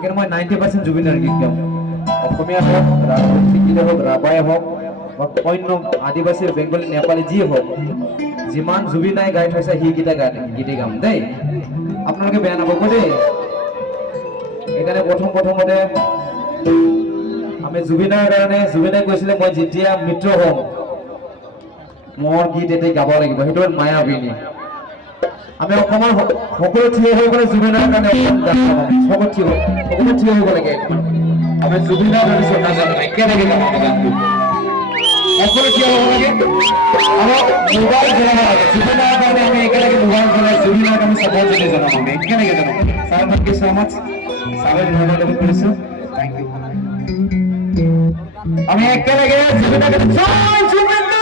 সেইকাৰণে মই 90% জুবিনৰ গীত গাওঁ অসমীয়া হওক হিন্দী হওক ৰাভাই হওক বা অন্য আদিবাসী বেংগলী নেপালী যি হওক যিমান জুবিনাই গাই থৈছে সেইকেইটা গীতে গাম দেই আপোনালোকে বেয়া নাপাব দেই সেইকাৰণে প্ৰথমতে আমি জুবিনাৰ কাৰণে জুবিনাই কৈছিলে মই যেতিয়া মিত্ৰ হ'ম মোৰ গীত এটি গাব লাগিব সেইটো হ'ল মায়াবিনী আমি অসমৰ সকলো থিয় হৈ গ'লে জুবিনাৰ কাৰণে সকলো থিয় হ'ব লাগে আমি জুবিনাৰ কাৰণে শ্ৰদ্ধা জনাম একেলগে গাম গানটো সকলো থিয় হ'ব লাগে আৰু মোবাইল জনাব লাগে জুবিনাৰ কাৰণে আমি একেলগে মোবাইল জনাই জুবিনাৰ কাৰণে শ্ৰদ্ধাঞ্জলি জনাম আমি একেলগে জনাম ছাৰ থেংক ইউ ছ' মাছ ছাৰে ধন্যবাদ কৰিছোঁ থেংক ইউ আমি একেলগে জুবিনাৰ কাৰণে জয় জুবিনা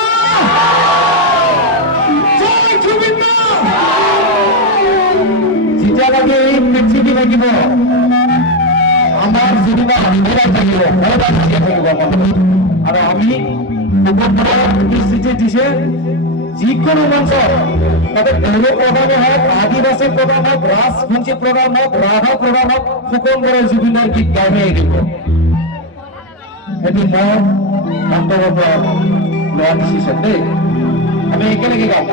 জয় জুবিনা যেতিয়ালৈকে এই পৃথিৱী থাকিব আমাৰ জুবিনা সদায় থাকিব সদায় জীয়াই থাকিব আৰু আমি প্ৰতিশ্ৰুতি দিছে যিকোনো মঞ্চ তাতে দেউল প্ৰগ্ৰামে হওক আদিবাসী প্ৰগ্ৰাম হওক ৰাজবংশী প্ৰগ্ৰাম হওক ৰাভা প্ৰগ্ৰাম হওক ফুকন বড়ো জুবিনৰ গীত গাইহে এৰিব সেইটো মই অন্তৰৰ পৰা লোৱা ডিচিশ্যন দেই আমি একেলগে গাম